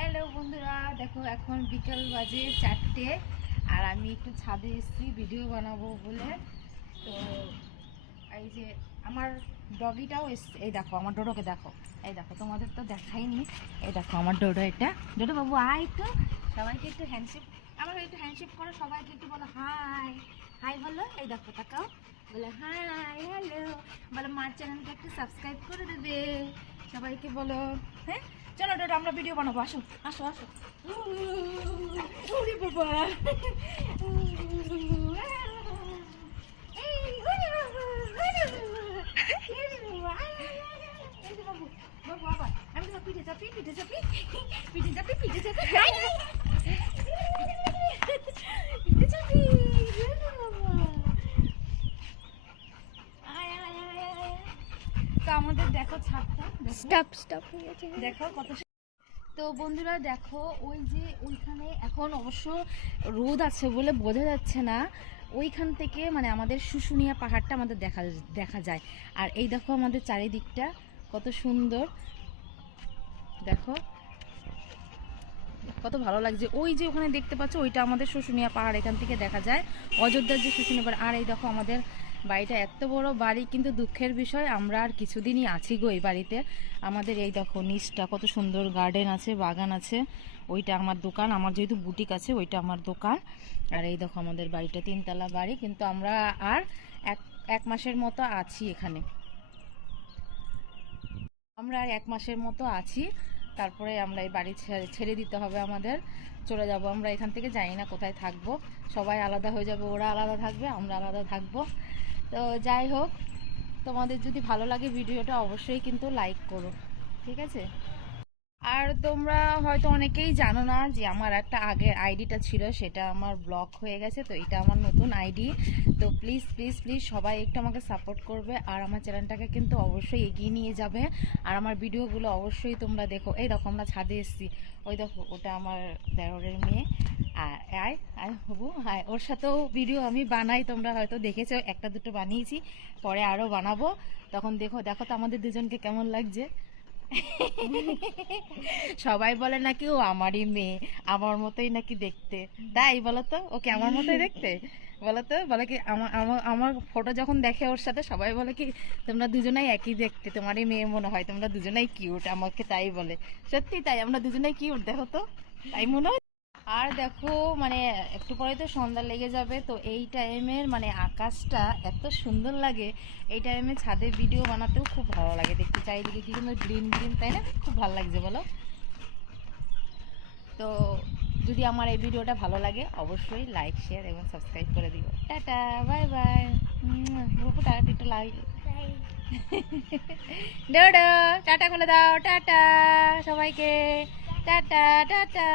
Hello বন্ধুরা, দেখো এখন বিকাল বাজে 4টে আর আমি একটু ছাদে এসেছি ভিডিও বানাবো বলে। তো এই যে আমার ডগিটাও এসছে, এই দেখো আমার ডোডোকে দেখো, এই দেখো তোমাদের তো দেখাইনি, এই দেখো আমার ডোডো। এটা ডোডো বাবু আয়, একটু সবাইকে একটু হ্যান্ডশেক, আমার একটু হ্যান্ডশেক করো, সবাইকে একটু বলো হাই হাই বলো। এই দেখো তাকাও, বলে হাই হ্যালো, বলো মার চ্যানেলকে একটু সাবস্ক্রাইব করে দেবে, সবাইকে বলো। হ্যাঁ চলো ডোডো আমরা ভিডিও বানাবো, আসো আসো আসো। ওরে বাবা, আমি তোমার পিঠে চাপি পিঠে চাপি পিঠে চাপি পিঠে চাপি পিঠে চাপি। তো আমাদের দেখো ছাদটা স্টপ হয়ে গেছে। দেখো কত। তো বন্ধুরা দেখো, ওই যে ওইখানে এখন অবশ্য রোদ আছে বলে বোঝা যাচ্ছে না, ওইখান থেকে মানে আমাদের শুশুনিয়া পাহাড়টা আমাদের দেখা যায়। আর এই দেখো আমাদের চারিদিকটা কত সুন্দর, দেখো কত ভালো লাগছে। ওই যে ওখানে দেখতে পাচ্ছ ওইটা আমাদের শুশুনিয়া পাহাড়, এখান থেকে দেখা যায় অযোধ্যার যে শুশুনিয়া পাহাড়। আর এই দেখো আমাদের বাড়িটা এত বড় বাড়ি, কিন্তু দুঃখের বিষয় আমরা আর কিছুদিনই আছি গো এই বাড়িতে। আমাদের এই দেখো নিচটা কত সুন্দর গার্ডেন আছে, বাগান আছে, ওইটা আমার দোকান, আমার যেহেতু বুটিক আছে ওইটা আমার দোকান। আর এই দেখো আমাদের বাড়িটা 3তলা বাড়ি, কিন্তু আমরা আর এক মাসের মতো আছি এখানে, আমরা আর 1 মাসের মতো আছি, তারপরে আমরা এই বাড়ি ছেড়ে দিতে হবে আমাদের, চলে যাব আমরা এখান থেকে, জানি না কোথায় থাকবো, সবাই আলাদা হয়ে যাবে, ওরা আলাদা থাকবে আমরা আলাদা থাকবো। তো যাই হোক, তোমাদের যদি ভালো লাগে ভিডিওটা অবশ্যই কিন্তু লাইক করো, ঠিক আছে। আর তোমরা হয়তো অনেকেই জানো না যে আমার একটা আগের আইডিটা ছিল, সেটা আমার ব্লক হয়ে গেছে, তো এটা আমার নতুন আইডি। তো প্লিজ প্লিজ প্লিজ সবাই একটু আমাকে সাপোর্ট করবে, আর আমার চ্যানেলটাকে কিন্তু অবশ্যই এগিয়ে নিয়ে যাবে, আর আমার ভিডিওগুলো অবশ্যই তোমরা দেখো। এই দেখো আমরা ছাদে এসেছি, ওই দেখো ওটা আমার দেওরের মেয়ে, আয় আয় হবু, হ্যাঁ ওর সাথেও ভিডিও আমি বানাই, তোমরা হয়তো দেখেছো, একটা দুটো বানিয়েছি, পরে আরও বানাবো, তখন দেখো দেখো তো আমাদের দুজনকে কেমন লাগছে। সবাই বলে নাকি ও আমারই মেয়ে, আমার মতোই নাকি দেখতে, তাই বলো তো, ওকে আমার মতোই দেখতে বলো তো, বলে কি আমার ফটো যখন দেখে ওর সাথে সবাই বলে কি তোমরা দুজনেই একই দেখতে, তোমারই মেয়ে মনে হয়, তোমরা দুজনেই কিউট, আমাকে তাই বলে। সত্যি তাই, আমরা দুজনেই কিউট, দেখো তো তাই মনে হয়। আর দেখো মানে একটু পরে তো সন্ধ্যা লেগে যাবে, তো এই টাইমের মানে আকাশটা এত সুন্দর লাগে, এই টাইমে ছাদে ভিডিও বানাতেও খুব ভালো লাগে দেখতে, চারিদিকে কি সুন্দর গ্রিন গ্রিন, তাই না, খুব ভালো লাগছে বলো। তো যদি আমার এই ভিডিওটা ভালো লাগে অবশ্যই লাইক শেয়ার এবং সাবস্ক্রাইব করে দিও। টাটা বাই বাই, গ্রুপে টাটা একটু লাইক ডোডো টাটা করে দাও, টাটা সবাইকে, টাটা টাটা।